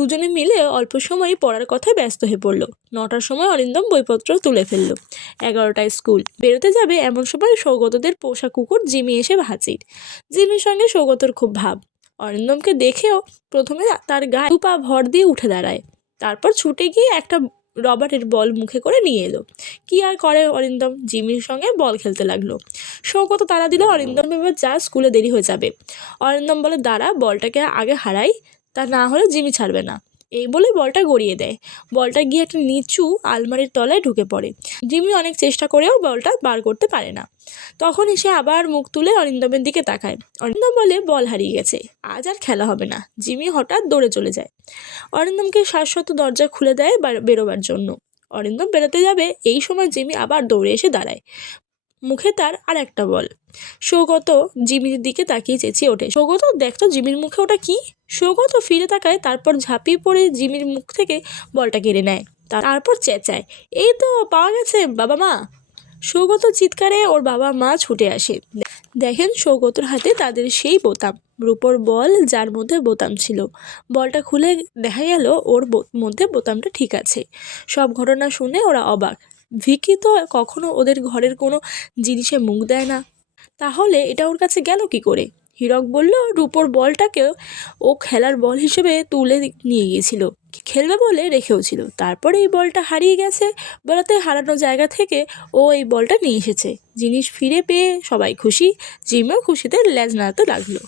দুজনে মিলে অল্প সময় পড়ার কথায় ব্যস্ত হয়ে পড়ল। 9টার সময় অরিন্দম বইপত্র তুলে ফেলল। 11টায় স্কুল বেরোতে যাবে এমন সময় সৌগতদের পোষা কুকুর জিমি এসে হাজির। জিমির সঙ্গে সৌগতর খুব ভাব। অরিন্দমকে দেখেও প্রথমে তার গায়ে 2 পা ভর দিয়ে উঠে দাঁড়ায়, তারপর ছুটে গিয়ে একটা রবারের বল মুখে করে নিয়ে এলো। কি আর করে অরিন্দম, জিমির সঙ্গে বল খেলতে লাগলো। সৌগত তাড়া দিল, অরিন্দম এবার যা, স্কুলে দেরি হয়ে যাবে। অরিন্দম বলে, দাঁড়া, বলটাকে আগে হারাই, তা না হলে জিমি ছাড়বে না। এই বলে বলটা গড়িয়ে দেয়। বলটা গিয়ে একটা নিচু আলমারির তলায় ঢুকে পড়ে। জিমি অনেক চেষ্টা করেও বলটা বার করতে পারে না। তখন সে আবার মুখ তুলে অরিন্দমের দিকে তাকায়। অরিন্দম বলে, বল হারিয়ে গেছে, আজ আর খেলা হবে না। জিমি হঠাৎ দৌড়ে চলে যায়। অরিন্দমকে শাশ্বত দরজা খুলে দেয় বেরোবার জন্য। অরিন্দম বেরোতে যাবে, এই সময় জিমি আবার দৌড়ে এসে দাঁড়ায়, মুখে তার আর একটা বল। সৌগত জিমির দিকে তাকিয়ে চেঁচিয়ে ওঠে, সৌগত দেখতো জিমির মুখে ওটা কি? সৌগত ফিরে তাকায়, তারপর ঝাঁপিয়ে পড়ে জিমির মুখ থেকে বলটা কেড়ে নেয়। তারপর চেঁচায়, এই তো পাওয়া গেছে বাবা মা। সৌগত চিৎকারে ওর বাবা মা ছুটে আসে। দেখেন সৌগতর হাতে তাদের সেই বোতাম, রূপোর বল যার মধ্যে বোতাম ছিল। বলটা খুলে দেখা গেল ওর মধ্যে বোতামটা ঠিক আছে। সব ঘটনা শুনে ওরা অবাক। ভিকি তো কখনো ওদের ঘরের কোনো জিনিসে মুখ দেয় না, তাহলে এটা ওর কাছে গেল কি করে? হীরক বলল, রূপোর বলটাকে ও খেলার বল হিসেবে তুলে নিয়ে গিয়েছিল, খেলবে বলে রেখেও ছিল। তারপরে এই বলটা হারিয়ে গেছে, বেড়াতে হারানো জায়গা থেকে ও এই বলটা নিয়ে এসেছে। জিনিস ফিরে পেয়ে সবাই খুশি, জিমিও খুশিতে লেজ নাড়াতে লাগলো।